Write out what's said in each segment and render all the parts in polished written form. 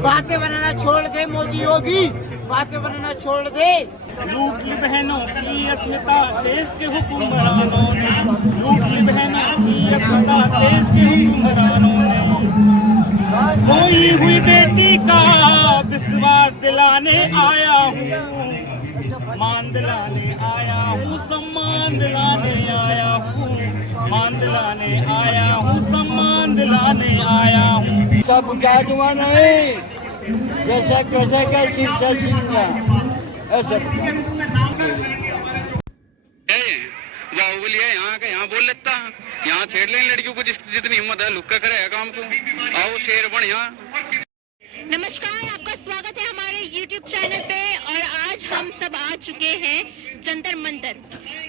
बातें बनाना छोड़ दे मोदी योगी, बातें बनाना छोड़ दे। लूट ली बहनों की अस्मिता देश के हुक्मरानों ने, लूट ली बहनों की अस्मिता देश के हुक्मरानों ने। खोई हुई बेटी का विश्वास दिलाने आया हूँ, मान दिलाने आया हूँ, सम्मान दिलाने आया हूँ, मान दिलाने आया हूँ, सम्मान दिलाने आया हूँ। सब जादुआ नहीं, जैसा कहते का शीर्षा सिंह ऐसा बाहुबली है यहाँ का, यहाँ बोल लेता, यहाँ छेड़ लें लड़कियों को, जितनी हिम्मत है लुक्का करे काम को। आओ शेर बन यहाँ। नमस्कार, आपका स्वागत है हमारे YouTube चैनल पे। और आज हम सब आ चुके हैं जंतर मंतर।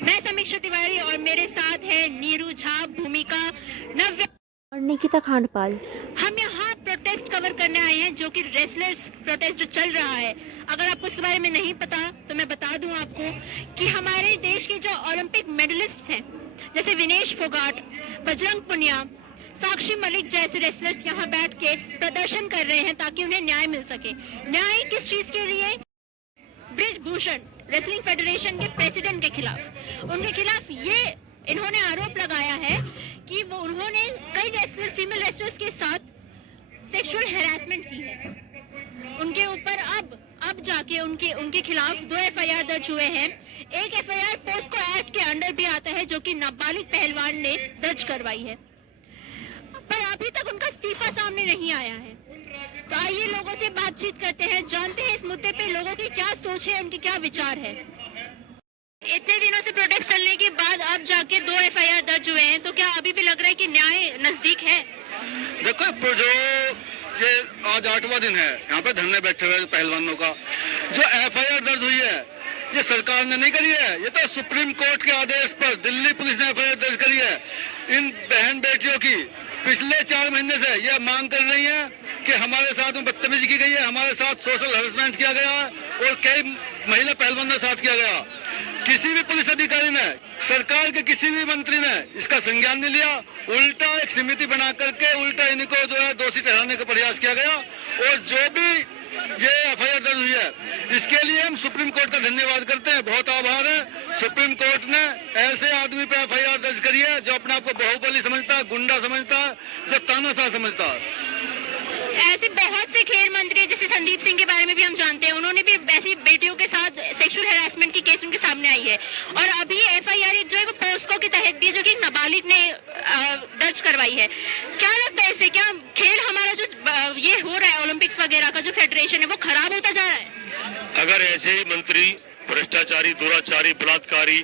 मैं समीक्षा तिवारी और मेरे साथ है नीरू झा, भूमिका, नव्या और निकिता खांडपाल। हम यहाँ प्रोटेस्ट कवर करने आए हैं, जो कि रेसलर्स प्रोटेस्ट जो चल रहा है। अगर आपको इसके बारे में नहीं पता तो मैं बता दूं आपको कि हमारे देश के जो ओलंपिक मेडलिस्ट्स हैं, जैसे विनेश फोगाट, बजरंग पुनिया, साक्षी मलिक जैसे रेसलर्स यहाँ बैठ के प्रदर्शन कर रहे हैं ताकि उन्हें न्याय मिल सके। न्याय किस चीज के लिए? ब्रिजभूषण रेसलिंग फेडरेशन के प्रेसिडेंट के खिलाफ, उनके खिलाफ ये इन्होंने आरोप लगाया है कि वो उन्होंने कई रेसलर, फीमेल रेसलर्स के साथ सेक्सुअल हैरेसमेंट की है। उनके ऊपर अब जाके उनके खिलाफ 2 FIR दर्ज हुए हैं। एक FIR पोस्को एक्ट के अंडर भी आता है, जो कि नाबालिग पहलवान ने दर्ज करवाई है, पर अभी तक उनका इस्तीफा सामने नहीं आया है। तो आइए लोगों से बातचीत करते हैं, जानते हैं इस मुद्दे पे लोगों की क्या सोच है, उनके क्या विचार है। इतने दिनों से प्रोटेस्ट चलने के बाद अब जाके 2 FIR दर्ज हुए हैं, तो क्या अभी भी लग रहा है कि न्याय नजदीक है? देखो जो ये आज 8वां दिन है यहाँ पे धरने बैठे हुए पहलवानों का, जो FIR दर्ज हुई है ये सरकार ने नहीं करी है, ये तो सुप्रीम कोर्ट के आदेश पर दिल्ली पुलिस ने FIR दर्ज करी है। इन बहन बेटियों की पिछले 4 महीने से यह मांग कर रही है कि हमारे साथ में बदतमीजी की गई है, हमारे साथ सोशल हैरेसमेंट किया गया है और कई महिला पहलवानों के साथ किया गया। किसी भी पुलिस अधिकारी ने, सरकार के किसी भी मंत्री ने इसका संज्ञान नहीं लिया, उल्टा एक समिति बना करके उल्टा इनको जो है दोषी ठहराने का प्रयास किया गया। और जो भी ये FIR दर्ज हुई है इसके लिए हम सुप्रीम कोर्ट का धन्यवाद करते हैं, बहुत आभार है। सुप्रीम कोर्ट ने ऐसे आदमी पे FIR दर्ज करी है जो अपने आप को बाहुबली समझता है, गुंडा समझता है, जो तानाशाह समझता है। ऐसे बहुत से खेल मंत्री जैसे संदीप सिंह के बारे में भी हम जानते हैं, उन्होंने भी ऐसी बेटियों के साथ सेक्सुअल हैरेसमेंट की केस उनके सामने आई है। और अभी FIR जो है वो पोस्को के तहत भी, जो कि नाबालिग ने दर्ज करवाई है। क्या लगता है इससे, क्या खेल हमारा जो ये हो रहा है ओलंपिक्स वगैरह का जो फेडरेशन है वो खराब होता जा रहा है? अगर ऐसे ही मंत्री भ्रष्टाचारी, दुराचारी, बलात्कारी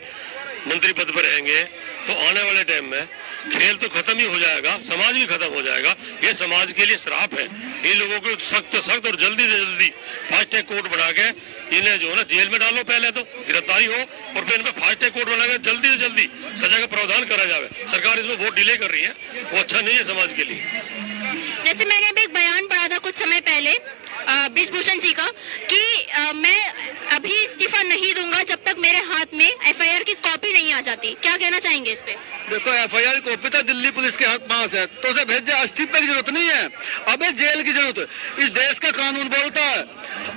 मंत्री पद पर रहेंगे तो आने वाले टाइम में खेल तो खत्म ही हो जाएगा, समाज भी खत्म हो जाएगा। ये समाज के लिए श्राप है। इन लोगों को सख्त और जल्दी से जल्दी फास्ट ट्रैक कोर्ट बना के इन्हें जो है ना जेल में डालो, पहले तो गिरफ्तारी हो और फिर इन पर फास्ट ट्रैक कोर्ट बना के जल्दी से जल्दी सजा का प्रावधान करा जाए। सरकार इसमें बहुत डिले कर रही है, वो अच्छा नहीं है समाज के लिए। जैसे मैंने अभी एक बयान पढ़ा था कुछ समय पहले ब्रिजभूषण जी का कि मैं अभी इस्तीफा नहीं दूंगा जब तक मेरे हाथ में FIR की कॉपी नहीं आ जाती। क्या कहना चाहेंगे इस पे? देखो FIR कॉपी तो दिल्ली पुलिस के हाथ पास है, तो उसे भेजे, इस्तीफे की जरूरत नहीं है, अबे जेल की जरूरत है। इस देश का कानून बोलता है,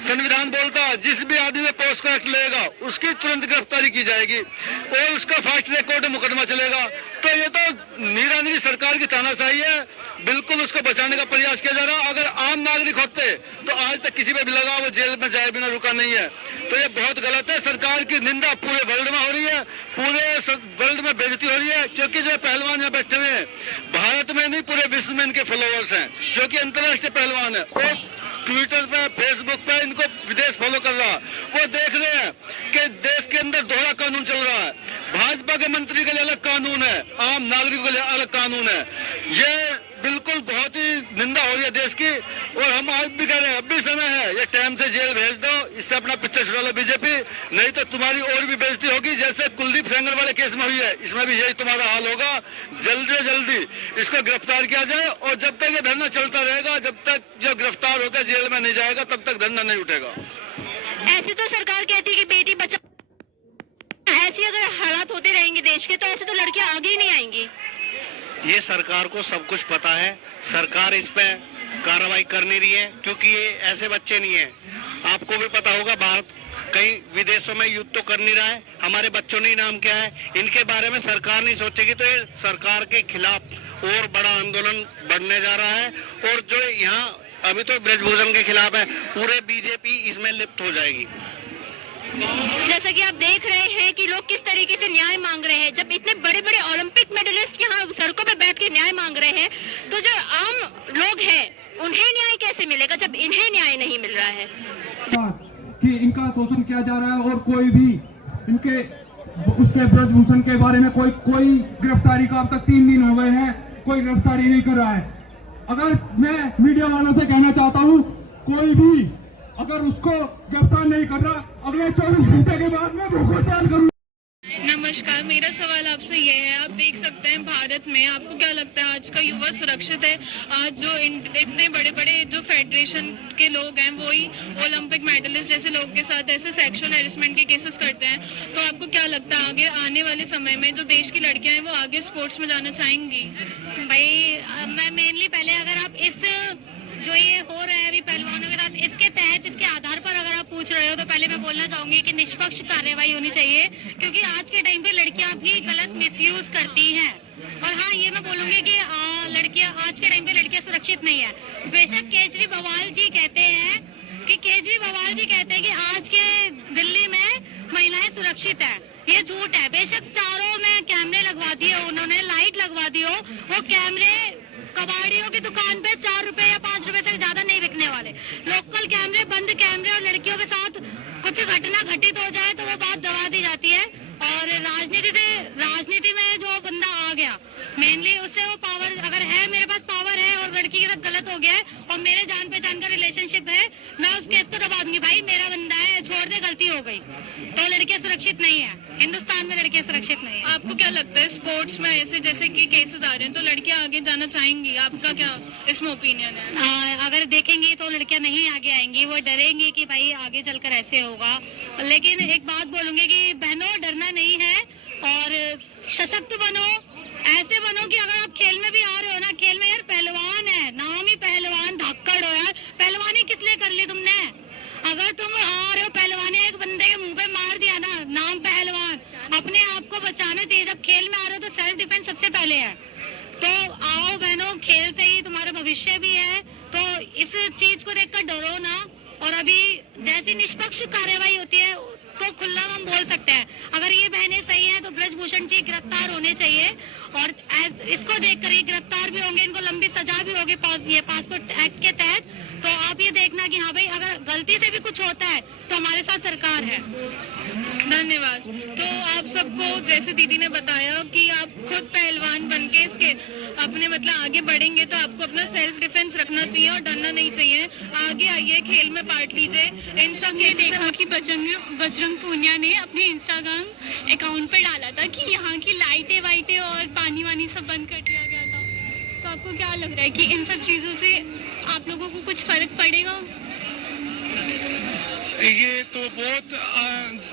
संविधान बोलता है, जिस भी आदमी में पोस्को एक्ट लेगा उसकी तुरंत गिरफ्तारी की जाएगी और उसका फास्ट ट्रैक कोर्ट में मुकदमा चलेगा। तो ये तो नीरा सरकार की तानाशाही है, बिल्कुल उसको बचाने का प्रयास किया जा रहा। अगर आम नागरिक होते तो आज तक किसी पे भी लगा वो जेल में जाए बिना रुका नहीं है। तो ये बहुत गलत है। सरकार की निंदा पूरे वर्ल्ड में हो रही है, पूरे वर्ल्ड में बेइज्जती हो रही है, क्योंकि जो पहलवान यहाँ बैठे हुए हैं भारत में नहीं पूरे विश्व में इनके फॉलोअर्स हैं, जो कि अंतर्राष्ट्रीय पहलवान है। और ट्विटर पे, फेसबुक पे इनको विदेश फॉलो कर रहा है। वो देख रहे हैं कि देश के अंदर दोहरा कानून चल रहा है, भाजपा के मंत्री के लिए अलग कानून है, आम नागरिकों के लिए अलग कानून है। ये बिल्कुल बहुत ही निंदा हो रही है देश की। और हम आज भी कह रहे हैं अब भी समय है, ये टाइम से जेल भेज दो, इससे अपना पिक्चर छुड़ा लो बीजेपी, नहीं तो तुम्हारी और भी बेइज्जती होगी जैसे कुलदीप सेंगर वाले केस में हुई है। इसमें भी यही तुम्हारा हाल होगा। जल्दी से जल्दी इसको गिरफ्तार किया जाए और जब तक ये धरना चलता रहेगा, जब तक जो गिरफ्तार होकर जेल में नहीं जाएगा तब तक धरना नहीं उठेगा। ऐसे तो सरकार कहती है कि बेटी बचाओ, ऐसे अगर हालात होते रहेंगे देश के तो ऐसे तो लड़कियां आगे ही नहीं आएंगी। ये सरकार को सब कुछ पता है, सरकार इस पे कार्रवाई कर नहीं रही है, क्योंकि ये ऐसे बच्चे नहीं है। आपको भी पता होगा भारत कई विदेशों में युद्ध तो कर नहीं रहा है, हमारे बच्चों ने नाम क्या है, इनके बारे में सरकार नहीं सोचेगी तो ये सरकार के खिलाफ और बड़ा आंदोलन बढ़ने जा रहा है। और जो यहाँ अभी तो ब्रजभूषण के खिलाफ है, पूरे बीजेपी इसमें लिप्त हो जाएगी। जैसा कि आप देख रहे हैं कि लोग किस तरीके से न्याय मांग रहे हैं। जब इतने बड़े बड़े ओलंपिक मेडलिस्ट यहाँ सड़कों पे बैठ के न्याय मांग रहे हैं, तो जो आम लोग हैं उन्हें न्याय कैसे मिलेगा जब इन्हें न्याय नहीं मिल रहा है। कि इनका शोषण किया जा रहा है और कोई भी इनके उसके ब्रजभूषण के बारे में कोई गिरफ्तारी का अब तक 3 दिन हो गए हैं, कोई गिरफ्तारी नहीं कर रहा है। अगर मैं मीडिया वालों से कहना चाहता हूँ, कोई भी अगर उसको गिरफ्तार नहीं कर रहा, अगले 24 घंटे के बाद मैं भूख हड़ताल करूँगा। नमस्कार, मेरा सवाल आपसे ये है, आप देख सकते हैं भारत में आपको क्या लगता है आज का युवा सुरक्षित है? आज जो इतने बड़े बड़े जो फेडरेशन के लोग हैं वही ओलंपिक मेडलिस्ट जैसे लोग के साथ ऐसे सेक्सुअल हैरेसमेंट के केसेस करते हैं, तो आपको क्या लगता है आगे आने वाले समय में जो देश की लड़कियां हैं वो आगे स्पोर्ट्स में जाना चाहेंगी? भाई मैं मेनली पहले अगर आप इस जो ये हो रहा है अभी पहलवानों के साथ, इसके तहत इसके आधार पर अगर आप पूछ रहे हो तो पहले मैं बोलना चाहूंगी कि निष्पक्ष कार्रवाई होनी चाहिए, क्योंकि आज के टाइम पे लड़कियां भी गलत मिसयूज करती हैं। और हाँ, ये मैं बोलूंगी कि लड़कियां आज के टाइम पे लड़कियां सुरक्षित नहीं है। बेशक केजरीवाल जी कहते हैं कि आज के दिल्ली में महिलाएं सुरक्षित है, ये झूठ है। बेशक चारों में कैमरे लगवा दिए उन्होंने, लाइट लगवा दी हो, वो कैमरे कबाड़ियों की दुकान पे 4 रुपए या 5 रुपए से ज्यादा नहीं बिकने वाले। लोकल कैमरे, बंद कैमरे, और लड़कियों के साथ कुछ घटना घटित हो जाए तो वो बात दबा दी जाती है। और राजनीति में जो बंदा आ गया मेनली उससे वो पावर, अगर है मेरे पास पावर है और लड़की के साथ गलत हो गया है और मेरे जान पहचान का रिलेशनशिप है, मैं उस केस को दबा दूंगी। भाई मेरा बंदा है, छोड़ दे, गलती हो गई। तो लड़कियां सुरक्षित नहीं है, हिंदुस्तान में लड़कियां सुरक्षित नहीं है। आपको क्या लगता है स्पोर्ट्स में ऐसे जैसे कि केसेस आ रहे हैं तो लड़कियां आगे जाना चाहेंगी? आपका क्या इसमें ओपिनियन है? अगर देखेंगी तो लड़कियां नहीं आगे आएंगी, वो डरेंगी कि भाई आगे चलकर ऐसे होगा। लेकिन एक बात बोलूंगी कि बहनों, डरना नहीं है और सशक्त बनो, ऐसे बनो कि अगर आप खेल में भी आ रहे हो ना, खेल में यार पहलवान है, नाम ही पहलवान, धाकड़ हो यार। पहलवानी किस लिए कर ली तुमने? अगर तुम आ रहे हो पहलवानी एक बंदे के मुंह पे मार दिया ना, नाम पहलवान, अपने आप को बचाना चाहिए। जब खेल में आ रहे हो तो सेल्फ डिफेंस सबसे पहले है। तो आओ बहनों, खेल से ही तुम्हारा भविष्य भी है, तो इस चीज को देखकर डरो ना। और अभी जैसी निष्पक्ष कार्रवाई होती है तो खुला हम बोल सकते हैं। अगर ये बहनें सही हैं तो ब्रजभूषण जी गिरफ्तार होने चाहिए, और इसको देखकर ये गिरफ्तार भी होंगे, इनको लंबी सजा भी होगी ये पासपोर्ट एक्ट के तहत। तो आप ये देखना कि हाँ भाई, अगर गलती से भी कुछ होता है तो हमारे साथ सरकार है। धन्यवाद। तो आप सबको जैसे दीदी ने बताया कि आप खुद पहलवान बन के इसके अपने मतलब आगे बढ़ेंगे तो आपको अपना सेल्फ डिफेंस रखना चाहिए और डरना नहीं चाहिए। आगे आइए, खेल में पार्ट लीजिए। इन सब ने देखा कि बजरंग पूनिया ने अपने इंस्टाग्राम अकाउंट पे डाला था कि यहाँ की लाइटें वाइटें और पानी वानी सब बंद कर दिया गया था। तो आपको क्या लग रहा है कि इन सब चीज़ों से आप लोगों को कुछ फर्क पड़ेगा? ये तो बहुत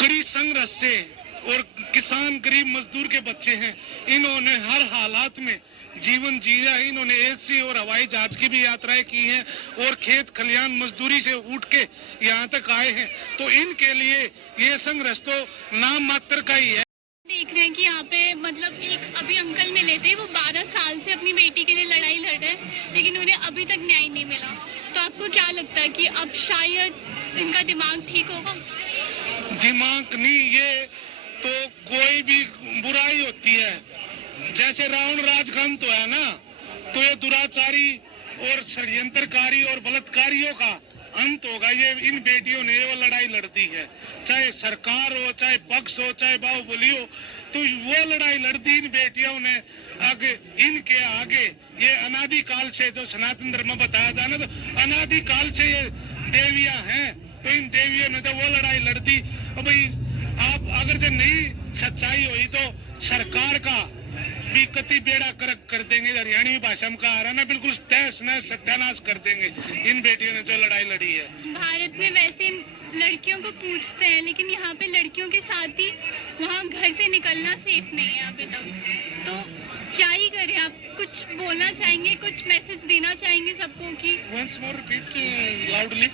कड़ी संघर्ष से, और किसान गरीब मजदूर के बच्चे हैं, इन्होंने हर हालात में जीवन जिया है। इन्होंने एसी और हवाई जहाज की भी यात्राएं की हैं और खेत खलियान मजदूरी से उठ के यहाँ तक आए हैं। तो इनके लिए ये संघर्ष तो नाम मात्र का ही है। देख रहे हैं कि यहाँ पे मतलब एक अभी अंकल मिले थे, वो 12 साल से अपनी बेटी के लिए लड़ाई लड़ रहे हैं, लेकिन उन्हें अभी तक न्याय नहीं मिला। तो आपको क्या लगता है कि अब शायद इनका दिमाग ठीक होगा? दिमाग नहीं, ये तो कोई भी बुराई होती है, जैसे रावण राजखंड तो है ना, तो ये दुराचारी और षड्यंत्रकारी और बलात्कारियों का अंत होगा। ये इन बेटियों ने वो लड़ाई लड़ती है, चाहे सरकार हो, चाहे पक्ष हो, चाहे बाहुबली हो, तो वो लड़ाई लड़ती इन बेटियों ने। आगे इनके आगे ये अनादि काल से जो सनातन धर्म में बताया जाना, तो अनादि काल से ये देवियां हैं, तो इन देवियों ने तो वो लड़ाई लड़ती। अब भाई आप अगर जो नई सच्चाई हुई तो सरकार का भी कति बेड़ा कर देंगे। हरियाणवी भाषा में कहा रहा ना, बिल्कुल तहस नहस सत्यानाश कर देंगे इन बेटियों ने जो लड़ाई लड़ी है। भारत में वैसे लड़कियों को पूछते हैं, लेकिन यहाँ पे लड़कियों के साथ ही वहाँ घर से निकलना सेफ नहीं है अभी तक। तो क्या ही करें, आप कुछ बोलना चाहेंगे, कुछ मैसेज देना चाहेंगे सबको कि Once more repeat loudly.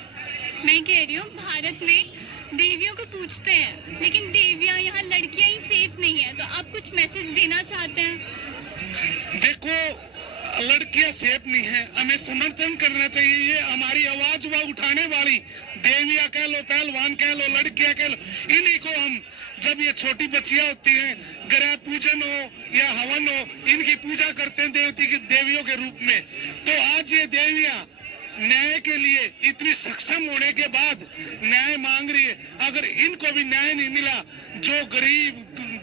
मैं कह रही हूँ भारत में देवियों को पूछते हैं, लेकिन देवियाँ यहाँ लड़कियाँ ही सेफ नहीं है, तो आप कुछ मैसेज देना चाहते हैं? देखो, लड़कियां सेफ नहीं है, हमें समर्थन करना चाहिए। ये हमारी आवाज व उठाने वाली देवियां कह लो, पहलवान कह लो, लड़कियां कह लो, इन्हीं को हम, जब ये छोटी बच्चियां होती हैं, ग्रह पूजन हो या हवन हो, इनकी पूजा करते हैं देवियों के रूप में। तो आज ये देवियां न्याय के लिए इतनी सक्षम होने के बाद न्याय मांग रही है। अगर इनको भी न्याय नहीं मिला, जो गरीब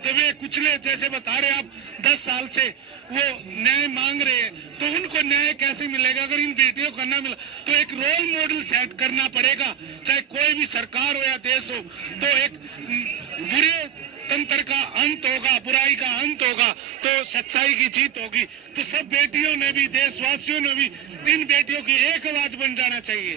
दबे कुचले जैसे बता रहे आप 10 साल से वो न्याय मांग रहे हैं, तो उनको न्याय कैसे मिलेगा? अगर इन बेटियों को ना मिला तो एक रोल मॉडल सेट करना पड़ेगा, चाहे कोई भी सरकार हो या देश हो। तो एक बुरे तंत्र का अंत होगा, बुराई का अंत होगा, तो सच्चाई की जीत होगी। तो सब बेटियों ने भी, देशवासियों ने भी इन बेटियों की एक आवाज बन जाना चाहिए।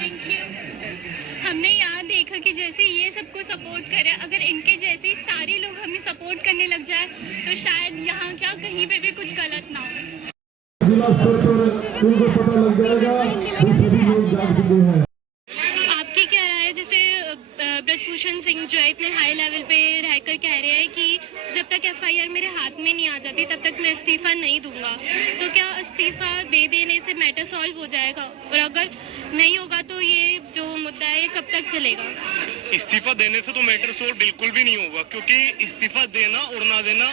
Thank you. हमने यहाँ देखा कि जैसे ये सबको सपोर्ट करे, अगर इनके जैसे सारे लोग हमें सपोर्ट करने लग जाए तो शायद यहाँ क्या कहीं पे भी कुछ गलत ना हो। आपकी क्या राय है? जैसे ब्रजभूषण सिंह जो है इतने हाई लेवल पे रहकर कह रहे हैं कि जब तक एफआईआर मेरे हाथ में नहीं आ जाती तब तक मैं इस्तीफा नहीं दूंगा, तो क्या इस्तीफा दे देने से मैटर सॉल्व हो जाएगा? और अगर नहीं होगा तो ये जो मुद्दा है ये कब तक चलेगा? इस्तीफा देने से तो मैटर सोल्व बिल्कुल भी नहीं होगा, क्योंकि इस्तीफा देना और ना देना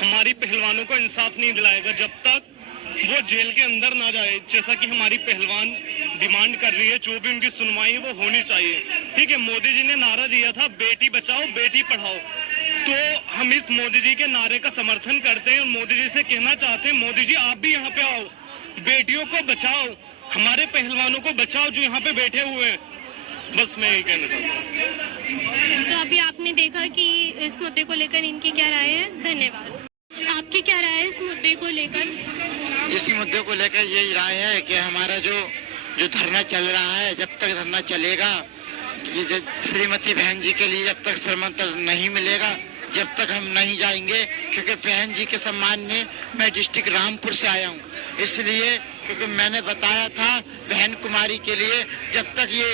हमारी पहलवानों को इंसाफ नहीं दिलाएगा जब तक वो जेल के अंदर ना जाए। जैसा कि हमारी पहलवान डिमांड कर रही है, जो भी उनकी सुनवाई है वो होनी चाहिए। ठीक है, मोदी जी ने नारा दिया था बेटी बचाओ बेटी पढ़ाओ, तो हम इस मोदी जी के नारे का समर्थन करते हैं और मोदी जी से कहना चाहते हैं, मोदी जी आप भी यहाँ पे आओ, बेटियों को बचाओ, हमारे पहलवानों को बचाओ जो यहाँ पे बैठे हुए हैं। बस मैं यही कहना चाहता हूँ। तो अभी आपने देखा कि इस मुद्दे को लेकर इनकी क्या राय है। धन्यवाद। आपकी क्या राय है इस मुद्दे को लेकर? इसी मुद्दे को लेकर यही राय है कि हमारा जो धरना चल रहा है, जब तक धरना चलेगा, ये जो श्रीमती बहन जी के लिए जब तक समर्थन नहीं मिलेगा, जब तक हम नहीं जाएंगे, क्योंकि बहन जी के सम्मान में मैं डिस्ट्रिक्ट रामपुर से आया हूँ, इसलिए क्योंकि मैंने बताया था बहन कुमारी के लिए जब तक ये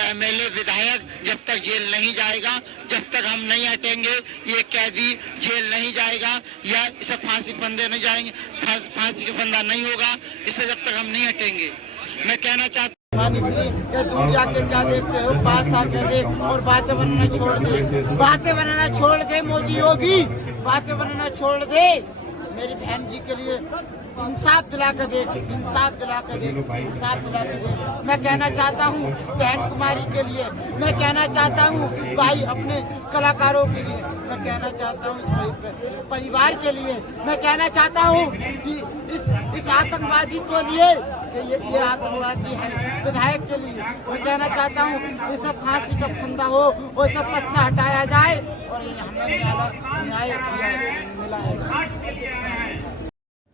एमएलए विधायक जब तक जेल नहीं जाएगा, जब तक हम नहीं हटेंगे, ये कैदी जेल नहीं जाएगा या इसे फांसी के फंदे नहीं जाएंगे, फांसी का फंदा नहीं होगा, इसे जब तक हम नहीं हटेंगे। मैं कहना चाहता दूर जाके क्या देखते हो, पास आके देख और बातें बनाना छोड़ दे, बातें बनाना छोड़ दे मोदी योगी, बातें बनाना छोड़ दे। मेरी बहन जी के लिए इंसाफ दिला कर दे, इंसाफ दिला कर दे, इंसाफ दिला कर दे। मैं कहना चाहता हूँ बहन कुमारी के लिए, मैं कहना चाहता हूँ भाई अपने कलाकारों के लिए, मैं कहना चाहता हूँ परिवार के लिए, मैं कहना चाहता हूँ कि इस आतंकवादी को लिए ये आतंकवादी है विधायक के लिए, मैं कहना चाहता हूँ ये सब फांसी का फंदा हो, वो सब पस्सा हटाया जाए और ये हमें न्याय मिला है।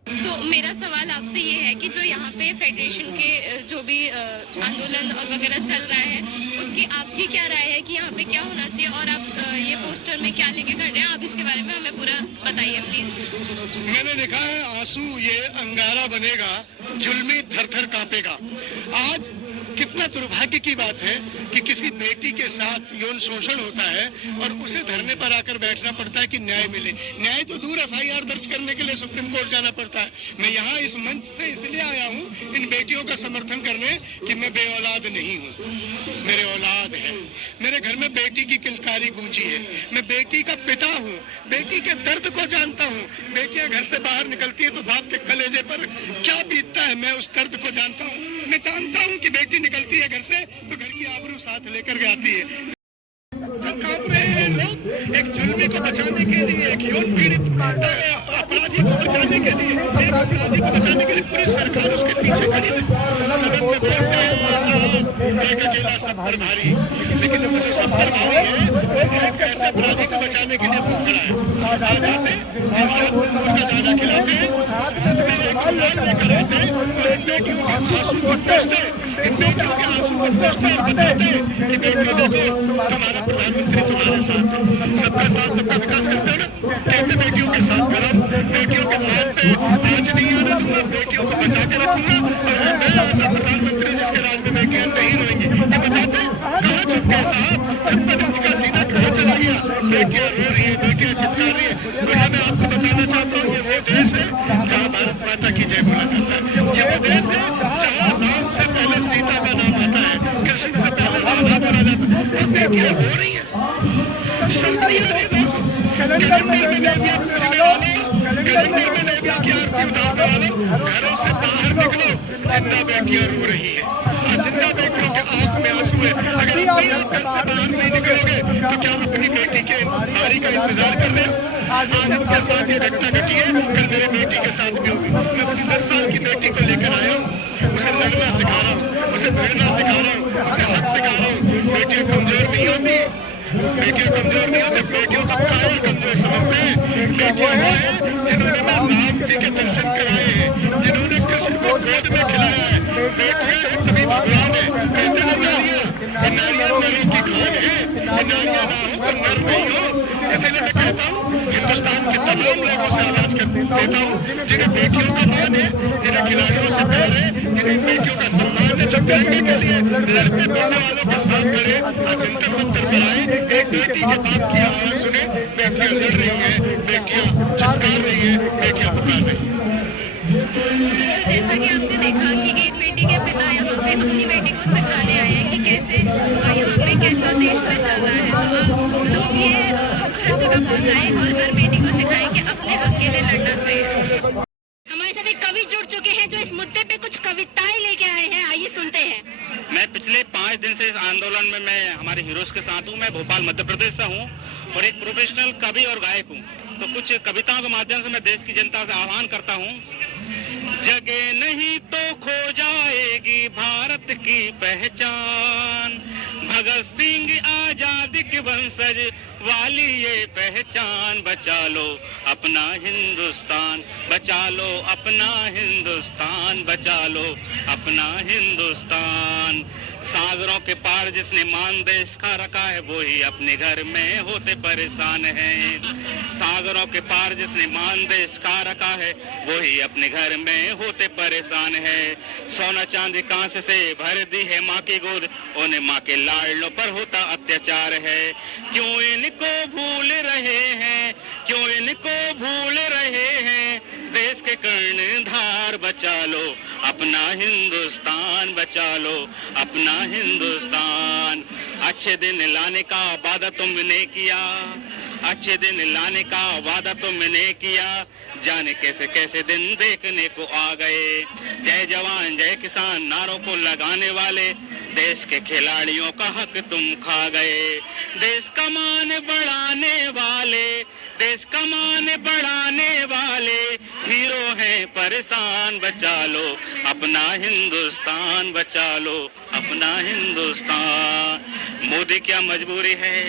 तो मेरा सवाल आपसे ये है कि जो यहाँ पे फेडरेशन के जो भी आंदोलन और वगैरह चल रहा है, उसकी आपकी क्या राय है कि यहाँ पे क्या होना चाहिए, और आप ये पोस्टर में क्या लेके कर रहे हैं, आप इसके बारे में हमें पूरा बताइए प्लीज। मैंने देखा है आंसू ये अंगारा बनेगा, जुल्मी थर थर कांपेगा। आज कितना दुर्भाग्य की बात है कि किसी बेटी के साथ यौन शोषण होता है और उसे धरने पर आकर बैठना पड़ता है कि न्याय मिले। न्याय तो दूर, एफआईआर दर्ज करने के लिए सुप्रीम कोर्ट जाना पड़ता है। मैं यहाँ इस मंच से इसलिए आया हूँ इन बेटियों का समर्थन करने कि मैं बेऔलाद नहीं हूँ, मेरे औलाद है, मेरे घर में बेटी की किलकारी गूंजी है, मैं बेटी का पिता हूँ, बेटी के दर्द को जानता हूँ। बेटियां घर से बाहर निकलती है तो बाप के कलेजे पर क्या बीतता है, मैं उस दर्द को जानता हूँ। मैं जानता हूँ कि बेटी निकलती है घर से तो घर की आबरू साथ लेकर के आती है। जो काम रहे हैं लोग एक जुल्मी को बचाने के लिए, एक यौन पीड़ित अपराधी को बचाने के लिए, एक अपराधी को बचाने के लिए पूरी सरकार उसके पीछे खड़ी है। सदन में बोलते हैं एक अकेला सब पर भारी, लेकिन वो जो सब पर भारी है एक ऐसे अपराधी को बचाने के लिए वो खड़ा है। आज आते जमानत का दाना खिलाते हैं, हाथ में एक रुमाल लेकर आते हैं और इन बेटियों के आंसू को पोंछते, इन बेटियों के आंसू को पोंछते और बताते कि बेटियों देखो तुम्हारा प्रधानमंत्री तुम्हारे साथ है, सबका साथ सबका विकास करते हो ना, कहते बेटियों के साथ करो, बेटियों के नाम पे आज नहीं आने दूंगा, बेटियों को बचा के रखूंगा और मैं ऐसा प्रधानमंत्री जिसके राज में बेटियां नहीं रहेंगी। ये बताते कहाँ छुप गए साहब, 56 इंच का सीना कहाँ चला गया, बेटियां रो रही है, बेटियां चिल्ला रही है। और मैं आपको बताना चाहता हूँ ये वो देश है जहाँ भारत माता की जय बोला जाता है, ये वो देश है जहाँ राम से पहले सीता का नाम आता है, कृष्ण से पहले राधा बोला जाता है। वो बेटियां रो रही है, शर्म नहीं आ रही बात। कैलेंडर में देवियां पूजने वाले, कैलेंडर में देवियां की आरती उतारने वाले, घरों से बाहर निकलो, जिंदा बेटियां रो रही है, जिंदा बेटियों के आंख में आंसू है। अगर अपनी आप घर से बाहर नहीं निकलोगे तो क्या अपनी बेटी के नारी का इंतजार कर रहे हो? आज उनके साथ ये घटना घटी है, कल मेरे बेटी के साथ भी होगी। मैं अपनी 10 साल की बेटी को लेकर आया हूँ, उसे लड़ना सिखा रहा हूँ, उसे भिड़ना सिखा रहा हूँ, उसे हक सिखा रहा हूँ। बेटियां कमजोर नहीं होती, बेटियां कमजोर नहीं होती, बेटियों को कायर कमजोर समझते हैं। बेटियां वो है जिन्होंने राम जी के दर्शन कराए हैं, जिन्होंने कृष्ण को गोद में खिलाया है। बेटियां एक तभी भगवान है, कहते हैं नारियां नरों की खान है, नारियां ना हो तो नर नहीं हो। इसीलिए मैं कहता हूँ हिंदुस्तान के तमाम लोगों से आवाज कर देता हूँ, जिन्हें बेटियों का मान है, जिन्हें खिलाड़ियों से प्यार है, जिन्हें बेटियों का सम्मान है, जो तिरंगे के लिए लड़ते बढ़ने वालों के साथ खड़े, आज जंतर मंतर पर आए, एक बेटी के बाप की आवाज सुने। बेटियां लड़ रही है, बेटियां चित्कार रही है, बेटियां पुकार रही है। तो जैसा कि हमने देखा कि एक बेटी के पिता यहाँ पे अपनी बेटी को सिखाने आए हैं कि कैसे यहाँ पे कैसा देश में चल रहा है, तो आप लोग ये हर जगह पहुँचाएं और हर बेटी को सिखाएं कि अपने हक के लिए लड़ना चाहिए। हमारे साथ एक कवि जुड़ चुके हैं जो इस मुद्दे पे कुछ कविताएं लेके आए हैं, आइए सुनते हैं। मैं पिछले 5 दिन से इस आंदोलन में मैं हमारे हीरोज के साथ हूँ। मैं भोपाल मध्य प्रदेश से हूँ और एक प्रोफेशनल कवि और गायक हूँ। तो कुछ कविताओं के माध्यम से मैं देश की जनता से आह्वान करता हूँ। जगे नहीं तो खो जाएगी भारत की पहचान, भगत सिंह आजादी के वंशज वाली ये पहचान। बचा लो अपना हिंदुस्तान, बचा लो अपना हिंदुस्तान, बचा लो अपना हिंदुस्तान। सागरों के पार जिसने मान देश का रखा है, वो ही अपने घर में होते परेशान है। सागरों के पार जिसने मान देश का रखा है, वो ही अपने घर में होते परेशान है। सोना चांदी कांसे से भर दी है माँ की गोद, उन्हें माँ के लाडलों पर होता अत्याचार है। क्यों इनको भूल रहे हैं, क्यों इनको भूल रहे हैं, देश के कर्णधार। बचा लो अपना हिंदुस्तान, बचा लो अपना हिंदुस्तान। अच्छे दिन लाने का वादा तुमने किया, अच्छे दिन लाने का वादा तुमने किया, जाने कैसे कैसे दिन देखने को आ गए। जय जवान जय किसान नारों को लगाने वाले देश के खिलाड़ियों का हक तुम खा गए। देश का मान बढ़ाने वाले, देश का मान बढ़ाने वाले हीरो हैं परेशान। बचा लो अपना हिंदुस्तान, बचा लो अपना हिंदुस्तान। मोदी क्या मजबूरी है,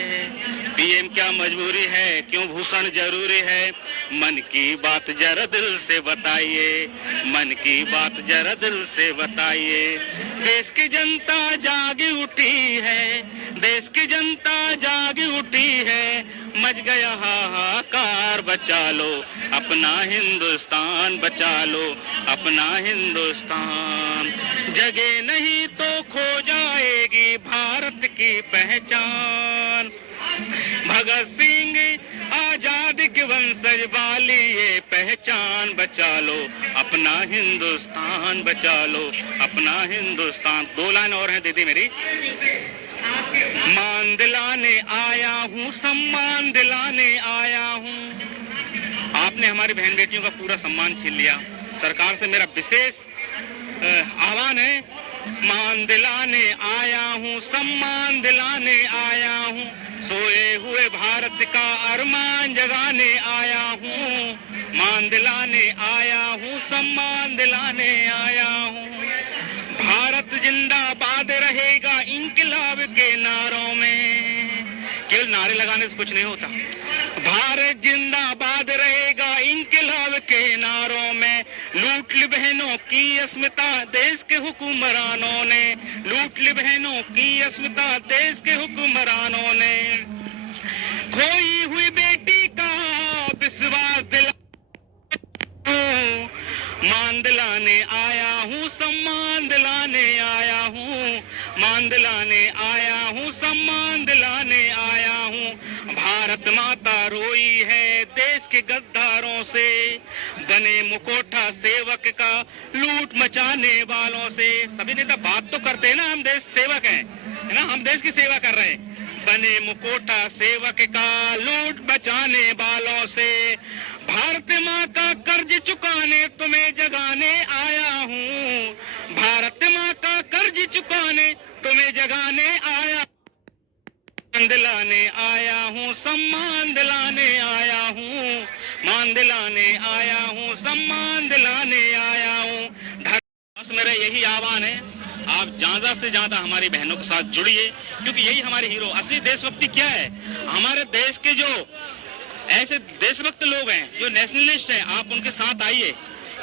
पीएम क्या मजबूरी है, क्यों भूषण जरूरी है? मन की बात जरा दिल से बताइए, मन की बात जरा दिल से बताइए। देश की जनता जागी उठी है, देश की जनता जागी उठी है, मच गया हाहाकार। बचा लो अपना हिंदुस्तान, बचा लो अपना हिंदुस्तान। जगे नहीं तो खो जाएगी भारत की पहचान। भगत सिंह आजादी के वंशज वाली ये पहचान। बचा लो अपना हिंदुस्तान, बचा लो अपना हिंदुस्तान। 2 लाइन और हैं दीदी मेरी। मान दिलाने आया हूँ, सम्मान दिलाने आया हूँ। आपने हमारी बहन बेटियों का पूरा सम्मान छीन लिया। सरकार से मेरा विशेष आह्वान है, मान दिलाने आया हूँ, सम्मान दिलाने आया हूँ। सोए हुए भारत का अरमान जगाने आया हूँ। मान दिलाने आया हूँ, सम्मान दिलाने आया हूँ। भारत जिंदाबाद रहेगा इंकलाब के नारों में। केवल नारे लगाने से कुछ नहीं होता। भारत जिंदाबाद रहेगा इंकलाब के नारों में। लूट ली बहनों की अस्मिता देश के हुक्मरानों ने, लूट ली बहनों की अस्मिता देश के हुक्मरानों ने। खोई हुई बेटी का विश्वास दिला मान दिलाने आया हूँ, सम्मान दिलाने आया हूँ, मान दिलाने आया हूँ, सम्मान दिलाने आया हूँ। भारत माता रोई है देश के गद्दारों से, बने मुखौटा सेवक का लूट मचाने वालों से। सभी नेता बात तो करते हैं ना, हम देश सेवक हैं, है ना, हम देश की सेवा कर रहे हैं। बने मुखौटा सेवक का लूट बचाने वालों से, भारत माँ का कर्ज चुकाने तुम्हें जगाने आया हूँ, भारत माँ का कर्ज चुकाने तुम्हें जगाने आया, दिलाने आया हूँ, सम्मान दिलाने आया हूँ, मान दिलाने आया हूँ, सम्मान दिलाने आया हूँ। बस मेरा यही आह्वान है, आप ज्यादा से ज्यादा हमारी बहनों के साथ जुड़िए, क्योंकि यही हमारे हीरो। असली देशभक्ति क्या है? हमारे देश के जो ऐसे देशभक्त लोग हैं, जो नेशनलिस्ट हैं, आप उनके साथ आइए।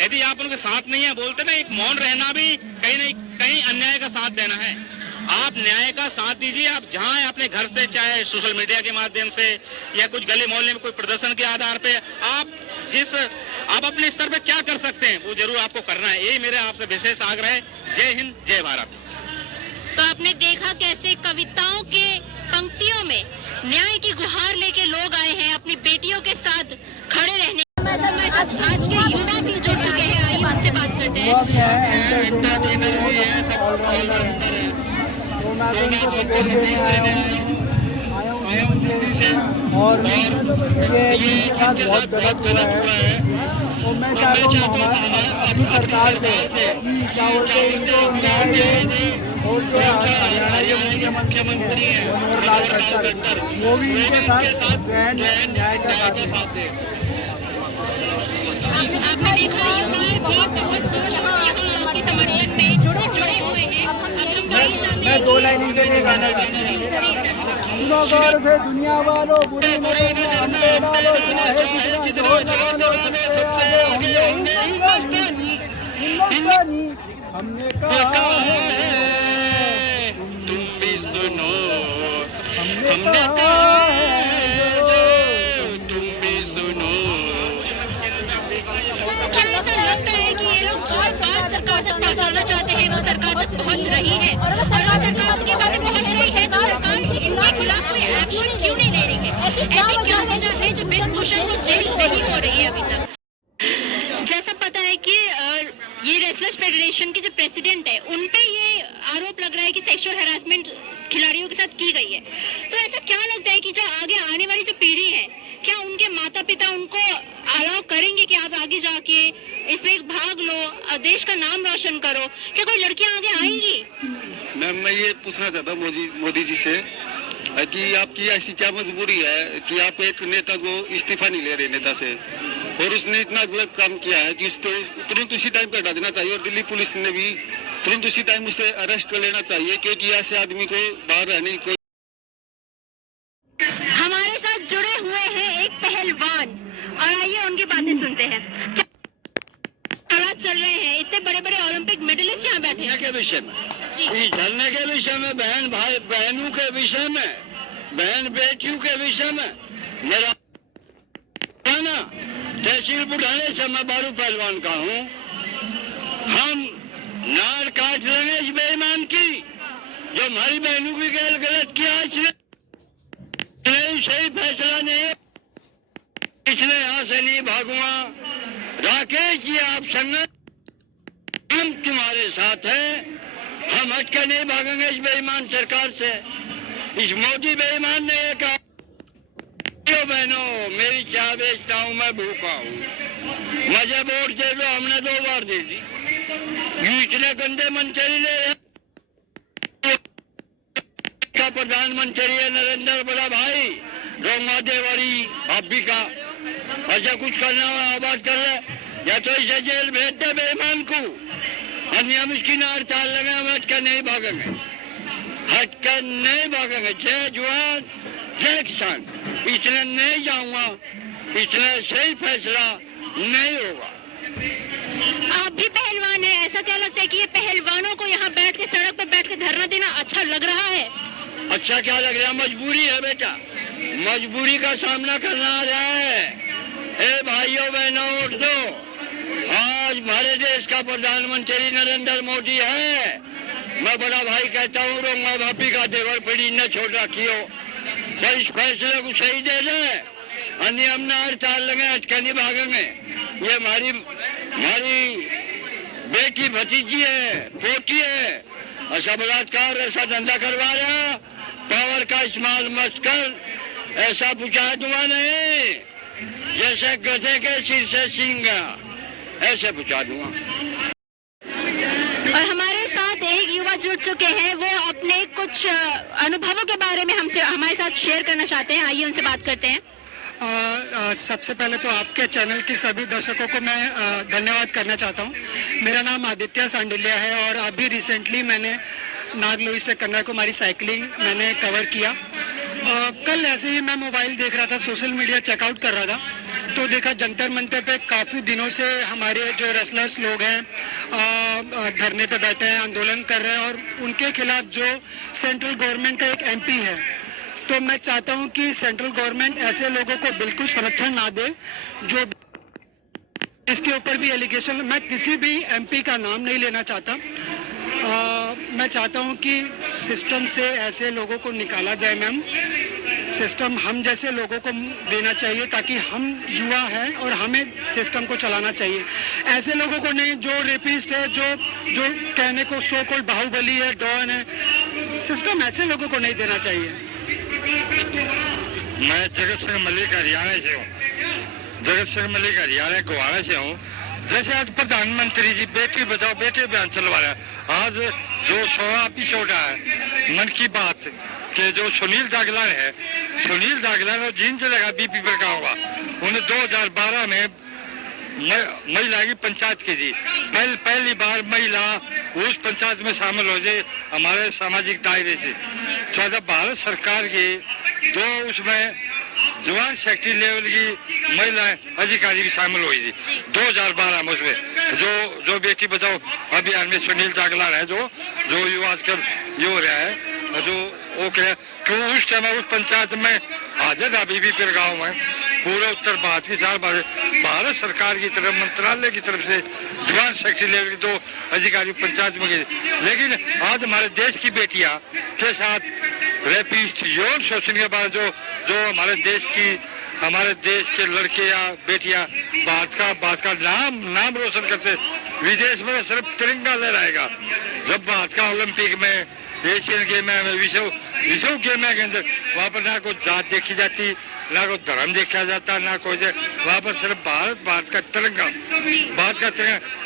यदि आप उनके साथ नहीं है, बोलते ना, एक मौन रहना भी कहीं नहीं कहीं अन्याय का साथ देना है। आप न्याय का साथ दीजिए। आप जहाँ हैं अपने घर से, चाहे सोशल मीडिया के माध्यम से या कुछ गली मोहल्ले में कोई प्रदर्शन के आधार पे, आप अपने स्तर पे क्या कर सकते हैं वो जरूर आपको करना है। यही मेरे आपसे विशेष आग्रह है। जय हिंद, जय भारत। तो आपने देखा कैसे कविताओं के पंक्तियों में न्याय की गुहार लेके लोग आए हैं अपनी बेटियों के साथ खड़े रहने। आज के युवा भी जुड़ चुके हैं, आइए उनसे बात करते हैं। और ये साथ बहुत गलत हुआ है, और मैं चाहता हूँ अपनी सरकार से कि क्या बोलते हैं इनको न्याय दें, और जो हरियाणा के मुख्यमंत्री हैं मनोहर लाल खट्टर, वो भी इनके साथ ग्रैंड न्याय का साथ दें। आपने देखा युवा भी बहुत जोर शोर से यहाँ के समर्थन में जुड़े हुए हैं। मैं दो लाइन इनके गाना गाता हूँ। सुनो गौर से दुनिया वालों, बुरी नजर में हम पे डालो, चाहे कितना जोर लगा लो, सबसे आगे हमने हिंदुस्तानी हमने कहा है, तुम भी सुनो, हमने कहा है, तुम भी सुनो। क्या ऐसा लगता है कि ये लोग जो बात सरकार तक पहुंचाना चाहते हैं वो सरकार तक पहुंच रही है? और अगर सरकार तक ये बातें पहुंच रही है तो सरकार इनके खिलाफ कोई एक्शन क्यों नहीं ले रही है? ऐसी क्या वजह है जो ब्रिजभूषण को जेल नहीं हो रही है अभी तक? जैसा पता है कि ये रेसलर्स फेडरेशन के जो प्रेसिडेंट है उन पे ये आरोप लग रहा है कि सेक्सुअल हैरासमेंट खिलाड़ियों के साथ की गई है। तो ऐसा क्या लगता है कि जो आगे आने वाली जो पीढ़ी है, क्या उनके माता पिता उनको अलाउ करेंगे कि आप आगे जाके इसमें भाग लो, देश का नाम रोशन करो? क्या कोई लड़कियां आगे आएंगी? मैम, मैं ये पूछना चाहता हूँ मोदी जी से कि आपकी ऐसी क्या मजबूरी है कि आप एक नेता को इस्तीफा नहीं ले रहे नेता से, और उसने इतना गलत काम किया है कि उसको तुरंत उसी टाइम पे हटा देना चाहिए, और दिल्ली पुलिस ने भी तुरंत उसी टाइम उसे अरेस्ट कर लेना चाहिए, क्योंकि ऐसे आदमी को बाहर रहने की कोई। हमारे साथ जुड़े हुए हैं एक पहलवान, और आइए उनकी बातें सुनते हैं। क्या हालात चल रहे हैं? इतने बड़े बड़े ओलंपिक मेडलिस्ट यहाँ बैठे हैं। के विषय में, इस धरने के विषय में, बहन भाई बहनों के विषय में, बहन बेटियों के विषय में मेरा ना तहसील बुढ़ाने से मैं बारू पहलवान का हूँ। हम नार काट लेंगे इस बेईमान की, जो हमारी बहनों की गलत किया, इसने सही फैसला नहीं, इसने यहाँ से नहीं भागूंगा। राकेश जी, आप संगत, हम तुम्हारे साथ हैं, हम हट के नहीं भागेंगे इस बेईमान सरकार से। इस मोदी बेईमान ने ये कहा, बहनों मेरी चाय बेचता हूँ, मैं भूखा हूँ, मुझे वोट दे दो, हमने 2 बार दे दी। इतने गंदे मंत्री ले का प्रधानमंत्री है नरेंद्र बड़ा भाई, रोमा देवरी भाभी का, ऐसा कुछ करना हो आबाद कर ले, या तो इसे जेल भेज दे बेईमान को। हम इसकी नार चाल लगे, हम हट कर नहीं भागेंगे, हट कर नहीं भागेंगे। जय जवान जय किसान, इतने नहीं जाऊंगा, इतने सही फैसला नहीं होगा। आप भी पहलवान हैं, ऐसा क्या लगता है कि ये पहलवानों को यहाँ बैठ के सड़क पर बैठ के धरना देना अच्छा लग रहा है? अच्छा क्या लग रहा है, मजबूरी है बेटा, मजबूरी का सामना करना आ रहा है। ए भाइयों बहनों उठ दो, आज हमारे देश का प्रधानमंत्री नरेंद्र मोदी है। मैं बड़ा भाई कहता हूँ, रोंगा भाभी का देवर पीढ़ी न छोड़ रखी हो, तो इस फैसले को सही दे दे। अन्य हम ना हड़ताल लगे, अटके नहीं भागेंगे। ये हमारी बेटी भतीजी है, पोती है, ऐसा बलात्कार ऐसा धंधा करवा रहा, पावर का इस्तेमाल मत कर, ऐसा पूछा दूंगा नहीं, जैसे गधे के सिर से सींगा, ऐसे पूछा दूंगा। और हमारे साथ एक युवा जुड़ चुके हैं, वो अपने कुछ अनुभवों के बारे में हमसे हमारे साथ शेयर करना चाहते हैं। आइए उनसे बात करते हैं। सबसे पहले तो आपके चैनल की सभी दर्शकों को मैं धन्यवाद करना चाहता हूँ। मेरा नाम आदित्य सांडिल्या है और अभी रिसेंटली मैंने नागलोई से कन्याकुमारी साइकिलिंग मैंने कवर किया। कल ऐसे ही मैं मोबाइल देख रहा था, सोशल मीडिया चेकआउट कर रहा था, तो देखा जंतर मंतर पे काफ़ी दिनों से हमारे जो रेसलर्स लोग हैं धरने पे बैठे हैं, आंदोलन कर रहे हैं और उनके खिलाफ जो सेंट्रल गवर्नमेंट का एक एमपी है, तो मैं चाहता हूं कि सेंट्रल गवर्नमेंट ऐसे लोगों को बिल्कुल संरक्षण ना दे जो इसके ऊपर भी एलिगेशन। मैं किसी भी एमपी का नाम नहीं लेना चाहता। मैं चाहता हूं कि सिस्टम से ऐसे लोगों को निकाला जाए। मैम, सिस्टम हम जैसे लोगों को देना चाहिए ताकि हम युवा हैं और हमें सिस्टम को चलाना चाहिए। ऐसे लोगों को नहीं जो रेपिस्ट है, जो कहने को सो कॉल्ड बाहुबली है, डॉन है, सिस्टम ऐसे लोगों को नहीं देना चाहिए। मैं जगत सिंह मलिक हरियाणा से हूँ, जगत सिंह मलिक हरियाणा गोवाड़ा से हूँ। जैसे आज प्रधानमंत्री जी बेटी बचाओ बेटी अभियान चलवा रहा है, आज जो 16 एपिसोड है मन की बात के जो सुनील जागलान है, सुनील जागलान और जीन चलेगा बीपी पर का होगा, उन्हें 2012 में महिला की पंचायत की थी। पहली बार महिला उस पंचायत में शामिल हो जाए हमारे सामाजिक दायरे से। तो जब भारत सरकार की जो उसमें जवान सेक्रेटरी लेवल की महिला अधिकारी भी शामिल हुई थी 2012 में, उसमें जो बेटी बचाओ अभियान में सुनील जागलान है, जो युवा आजकल ये हो रहा है, जो वो कह तो उस टाइम उस पंचायत में हाजिर अभी भी फिर गाँव में पूरे उत्तर भारत की साल भारत सरकार की तरफ मंत्रालय की तरफ से जवान सेक्रेटरी लेवल के 2 अधिकारी पंचायत में गए। लेकिन आज हमारे देश की बेटियां के साथ रेपिस्ट यौन शोषण के बाद जो हमारे देश के लड़के या बेटियां भारत का नाम रोशन करते, विदेश में सिर्फ तिरंगा लहराएगा। जब भारत का ओलंपिक में, एशियन गेम में, विश्व गेम के अंदर वहाँ पर ना कोई जात देखी जाती, ना कोई धर्म देखा जाता, ना कोई, वहाँ पर सिर्फ भारत का तिरंगा।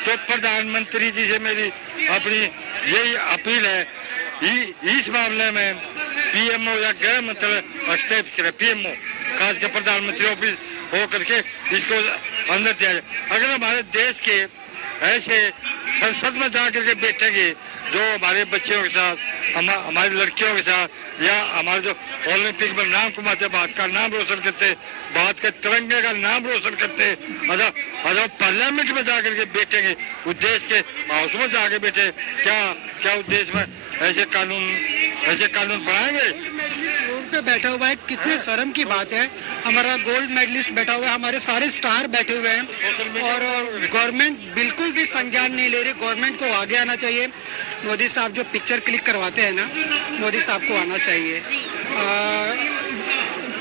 तो प्रधानमंत्री जी से मेरी अपनी यही अपील है, इस मामले में पीएमओ या गृह मंत्रालय हस्तक्षेप करे, पीएमओ खासकर प्रधानमंत्री ऑफिस हो करके इसको अंदर दिया जाए। अगर हमारे देश के ऐसे संसद में जा करके बैठेंगे जो हमारे बच्चों के साथ, हमारी लड़कियों के साथ, या हमारे जो ओलंपिक में नाम कमाते, भारत का नाम रोशन करते, भारत के तिरंगे का नाम रोशन करते, अगर पार्लियामेंट में जा करके बैठेंगे, उस देश के हाउस में जाके बैठे, क्या उस देश में ऐसे कानून बनाएंगे? रोड पे बैठा हुआ है, कितने शर्म की बात है। हमारा गोल्ड मेडलिस्ट बैठा हुआ है, हमारे सारे स्टार बैठे हुए हैं और गवर्नमेंट बिल्कुल भी संज्ञान नहीं ले रही। गवर्नमेंट को आगे आना चाहिए। मोदी साहब जो पिक्चर क्लिक करवाते हैं ना, मोदी साहब को आना चाहिए।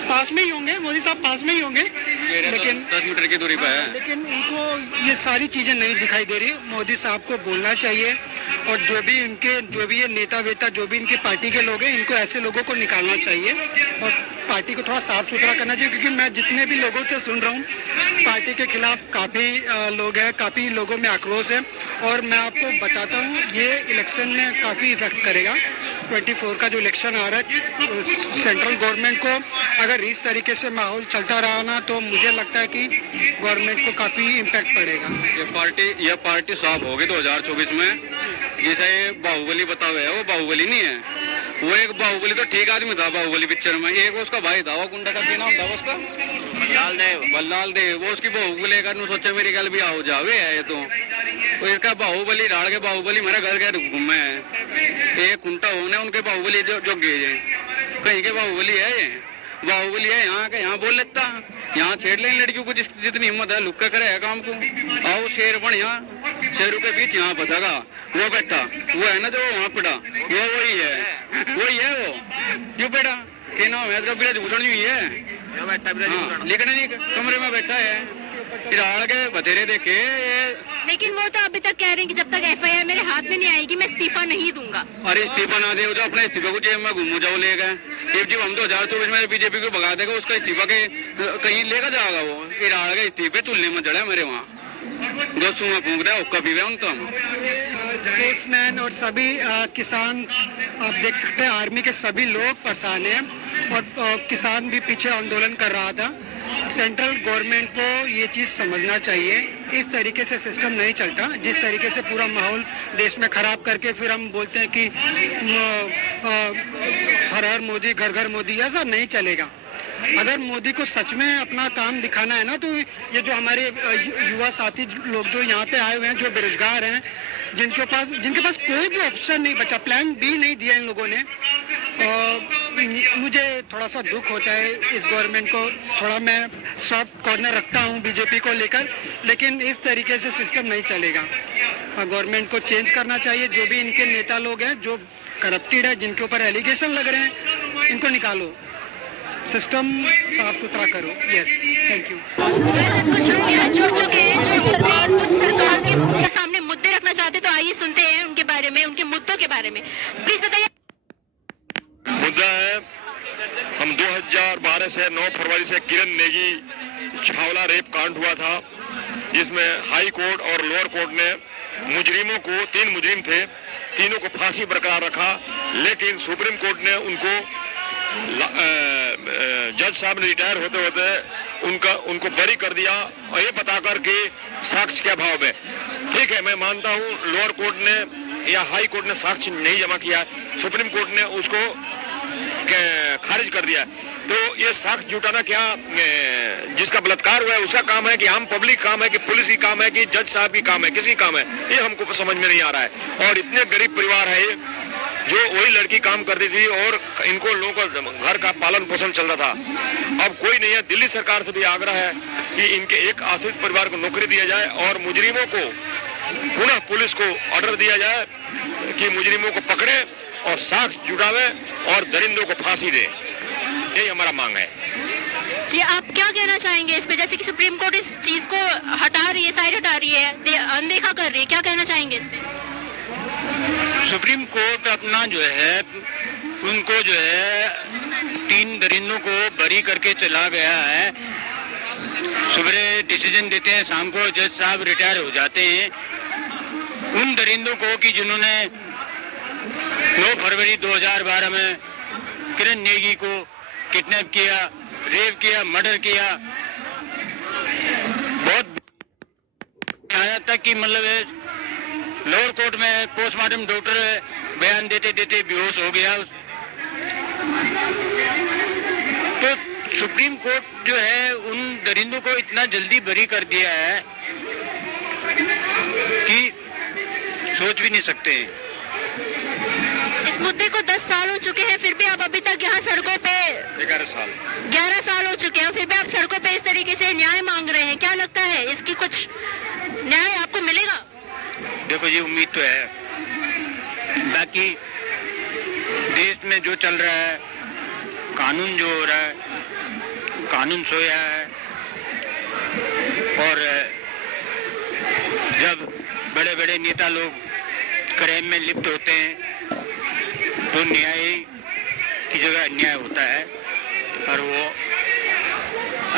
पास में ही होंगे मोदी साहब, पास में ही होंगे, लेकिन 10 मीटर की दूरी पर है। लेकिन उनको ये सारी चीज़ें नहीं दिखाई दे रही। मोदी साहब को बोलना चाहिए और जो भी ये नेता वेता जो भी इनकी पार्टी के लोग हैं, इनको ऐसे लोगों को निकालना चाहिए और पार्टी को थोड़ा साफ सुथरा करना चाहिए। क्योंकि मैं जितने भी लोगों से सुन रहा हूँ, पार्टी के खिलाफ काफ़ी लोग हैं, काफ़ी लोगों में आक्रोश है। और मैं आपको बताता हूँ, ये इलेक्शन में काफ़ी इफेक्ट करेगा। 24 का जो इलेक्शन आ रहा है, सेंट्रल गवर्नमेंट को अगर इस तरीके से माहौल चलता रहा ना, तो मुझे लगता है कि गवर्नमेंट को काफ़ी इम्पैक्ट पड़ेगा। ये पार्टी साफ होगी 2024 में। जैसे ये बाहुबली बता हुआ है, वो बाहुबली नहीं है। वो एक बाहुबली तो ठीक आदमी था बाहुबली पिक्चर में, एक उसका भाई था, वो गुंडा का क्या नाम था उसका, बल्लाल दे वो उसकी बहू को लेकर नु सोचे मेरी गल भी आओ जावे है ये तो इसका बाहुबली डाल के बाहुबली मेरा घर के घूमे है एक कुंटा होने उनके बाहुबली जो गेज है कहीं के बाहुबली है ये बाहुबली है यहाँ के यहाँ बोल लेता यहाँ छेड़ लेने लड़कियों को जितनी हिम्मत है लुक्का करे है काम को आओ शेर बन यहाँ शेरों के बीच यहाँ फंसागा वो बेटा वो है ना जो वहाँ पड़ा वो वही है वो जो बेटा क्या नाम है ब्रजभूषण जी है लेकिन नहीं कमरे में बैठा है के बतेरे देखे लेकिन वो तो अभी तक कह रहे हैं कि जब तक एफआईआर मेरे हाथ में नहीं आएगी मैं इस्तीफा नहीं दूंगा। अरे इस्तीफा ना दे जो अपने इस्तीफा को जेब में घूमू जाओ लेगा जब हम 2024 में बीजेपी को भगा देगा उसका इस्तीफा के कहीं लेकर जाएगा वो इराड़ के इस्तीफे चुल्ले में जड़ा मेरे वहाँ दोस्तों में फूंक दे कभी भी उन तुम स्पोर्ट्समैन और सभी किसान आप देख सकते हैं आर्मी के सभी लोग परेशान हैं और किसान भी पीछे आंदोलन कर रहा था। सेंट्रल गवर्नमेंट को ये चीज़ समझना चाहिए इस तरीके से सिस्टम नहीं चलता जिस तरीके से पूरा माहौल देश में ख़राब करके फिर हम बोलते हैं कि हर हर मोदी घर घर मोदी ऐसा नहीं चलेगा। अगर मोदी को सच में अपना काम दिखाना है ना तो ये जो हमारे युवा साथी लोग जो यहाँ पे आए हुए हैं जो बेरोजगार हैं जिनके पास कोई भी ऑप्शन नहीं बचा प्लान बी नहीं दिया इन लोगों ने मुझे थोड़ा सा दुख होता है इस गवर्नमेंट को थोड़ा मैं सॉफ्ट कॉर्नर रखता हूँ बीजेपी को लेकर लेकिन इस तरीके से सिस्टम नहीं चलेगा। गवर्नमेंट को चेंज करना चाहिए जो भी इनके नेता लोग हैं जो करप्टेड है जिनके ऊपर एलिगेशन लग रहे हैं इनको निकालो सिस्टम साफ सुथरा करो। Yes thank you. कुछ लोग यहाँ जुड़ चुके हैं जो कुछ सरकार के सामने मुद्दे रखना चाहते तो आइए सुनते हैं उनके बारे में उनके मुद्दों के बारे में प्लीज बताइए। मुद्दा है हम 2012 से 9 फरवरी से किरण नेगी छावला रेप कांड हुआ था जिसमें हाई कोर्ट और लोअर कोर्ट ने मुजरिमों को 3 मुजरिम थे तीनों को फांसी बरकरार रखा लेकिन सुप्रीम कोर्ट ने उनको जज साहब ने रिटायर होते होते उनको बरी कर दिया और ये बताकर कि साक्ष्य के अभाव में ठीक है मैं मानता हूँ लोअर कोर्ट ने या हाई कोर्ट ने साक्ष्य नहीं जमा किया सुप्रीम कोर्ट ने उसको खारिज कर दिया तो ये साक्ष्य जुटाना क्या जिसका बलात्कार हुआ है उसका काम है कि आम पब्लिक काम है कि पुलिस की काम है कि जज साहब की काम है किसी काम है ये हमको समझ में नहीं आ रहा है और इतने गरीब परिवार है जो वही लड़की काम करती थी और इनको लोगों का घर का पालन पोषण चल रहा था। अब कोई नहीं है दिल्ली सरकार से भी आग्रह है कि इनके एक आश्रित परिवार को नौकरी दिया जाए और मुजरिमों को पुनः पुलिस को ऑर्डर दिया जाए कि मुजरिमों को पकड़े और साक्ष्य जुटावे और दरिंदों को फांसी दे यही हमारा मांग है। जी आप क्या कहना चाहेंगे इस पे जैसे कि सुप्रीम कोर्ट इस चीज को हटा रही है साइड हटा रही है अनदेखा कर रही है क्या कहना चाहेंगे इस पे? सुप्रीम कोर्ट अपना जो है उनको जो है 3 दरिंदों को बरी करके चला गया है सुबह डिसीजन देते हैं शाम को जज साहब रिटायर हो जाते हैं उन दरिंदों को कि जिन्होंने 9 फरवरी 2012 में किरण नेगी को किडनैप किया रेप किया मर्डर किया बहुत आया तक कि मतलब लोअर कोर्ट में पोस्टमार्टम डॉक्टर बयान देते देते बेहोश हो गया तो सुप्रीम कोर्ट जो है उन दरिंदों को इतना जल्दी बरी कर दिया है कि सोच भी नहीं सकते। इस मुद्दे को 10 साल हो चुके हैं फिर भी आप अभी तक यहाँ सड़कों पे 11 साल हो चुके हैं फिर भी आप सड़कों पे इस तरीके से न्याय मांग रहे हैं क्या लगता है इसकी कुछ न्याय आपको मिलेगा? देखो जी उम्मीद तो है बाकी देश में जो चल रहा है कानून जो हो रहा है कानून सोया है और जब बड़े बड़े नेता लोग क्राइम में लिप्त होते हैं तो न्याय की जगह अन्याय होता है और वो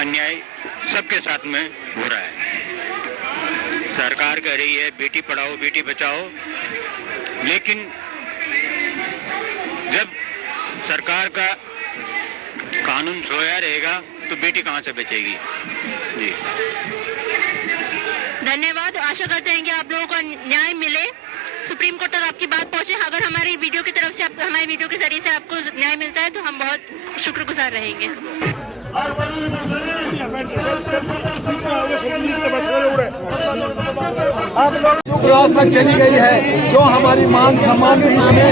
अन्याय सबके साथ में हो रहा है। सरकार कह रही है बेटी पढ़ाओ बेटी बचाओ लेकिन जब सरकार का कानून सोया रहेगा तो बेटी कहाँ से बचेगी। जी धन्यवाद आशा करते हैं कि आप लोगों को न्याय मिले सुप्रीम कोर्ट तक आपकी बात पहुंचे अगर हमारी वीडियो की तरफ से हमारी वीडियो के जरिए से आपको न्याय मिलता है तो हम बहुत शुक्रगुजार इंतजार रहेंगे। जो क्लास तक चली गई है, जो हमारी मान सम्मान थी, इसमें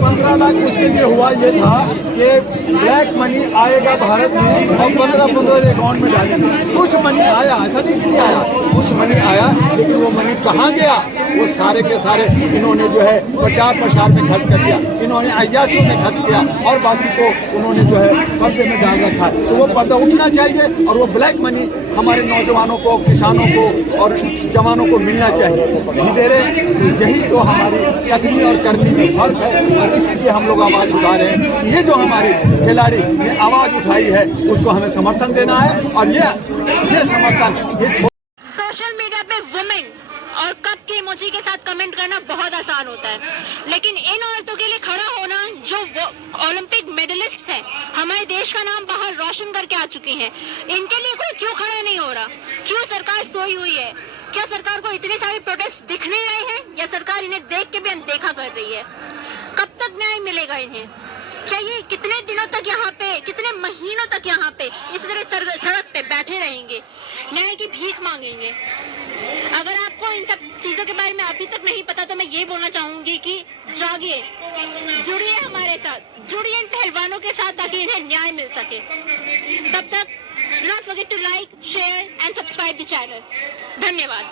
15 लाख उसके लिए हुआ ये था कि ब्लैक मनी आएगा भारत में और 15 अकाउंट में डालेंगे। कुछ मनी आया, ऐसा नहीं कि नहीं आया, कुछ मनी आया, लेकिन वो मनी कहाँ गया? वो सारे के सारे इन्होंने जो है प्रचार प्रसार में खर्च कर दिया, इन्होंने अय्याशियों में खर्च किया और बाकी को उन्होंने जो है पर्दे में डाल रखा है। तो वो पर्दा उठना चाहिए और वो ब्लैक मनी हमारे नौजवानों को, किसानों को और जवानों को मिलना चाहिए। नहीं दे रहे, तो यही तो हमारी कथनी और करनी में फर्क है और इसीलिए हम लोग आवाज़ उठा रहे हैं कि ये जो हमारे खिलाड़ी ने आवाज़ उठाई है उसको हमें समर्थन देना है और ये समर्थन ये सोशल मीडिया पे वुमेन और कप के इमोजी के साथ कमेंट करना बहुत आसान होता है, लेकिन इन औरतों के लिए खड़ा होना जो ओलंपिक मेडलिस्ट हैं, हमारे देश का नाम बाहर रोशन करके आ चुकी हैं, इनके लिए कोई क्यों खड़ा नहीं हो रहा? क्यों सरकार सोई हुई है? क्या सरकार को इतने सारे प्रोटेस्ट दिख नहीं रहे हैं या सरकार इन्हें देख के भी अनदेखा कर रही है? कब तक न्याय मिलेगा इन्हें? क्या ये कितने दिनों तक यहाँ पे, कितने महीनों तक यहाँ पे इस तरह सड़क पे बैठे रहेंगे, न्याय की भीख मांगेंगे? अगर आपको इन सब चीजों के बारे में अभी तक नहीं पता तो मैं ये बोलना चाहूंगी कि जागिए, जुड़िए हमारे साथ, जुड़िए इन पहलवानों के साथ ताकि इन्हें न्याय मिल सके। तब तक don't forget to like, share and subscribe the channel. धन्यवाद।